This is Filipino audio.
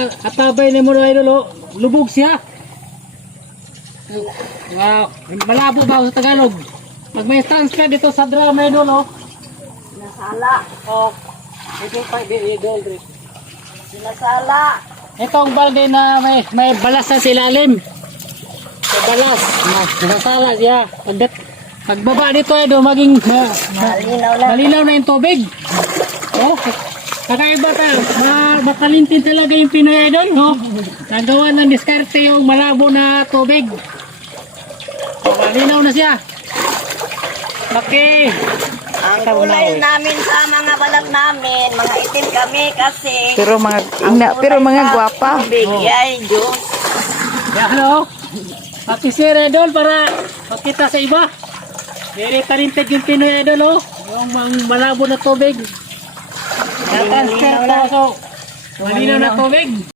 Katabay na mo na idol, oh. Lubog siya. Wow, malabo ba sa Tagalog? Pag may transfer dito sa drama idol, oh. Sinasala. Oh. Ito pa idol. Sinasala. Itong balde na may balas sa ilalim. May balas. Nasasala siya. Pagbaba dito idol, maging malinaw na yung tubig. Oh. Kakaiba tayo, matalintin talaga yung Pinoy idol, no? Nagawa ng diskarte yung malabo na tubig. Malinaw na siya. Okay. Ang kulay namin sa mga balat namin, mga itim kami kasi Pero mga gwapa. bigay Diyos. Yan, no? Pakisir idol para makita sa iba. Very talented yung Pinoy idol, oh. Yung malabo na tubig. Transfer to, so malinaw na tubig.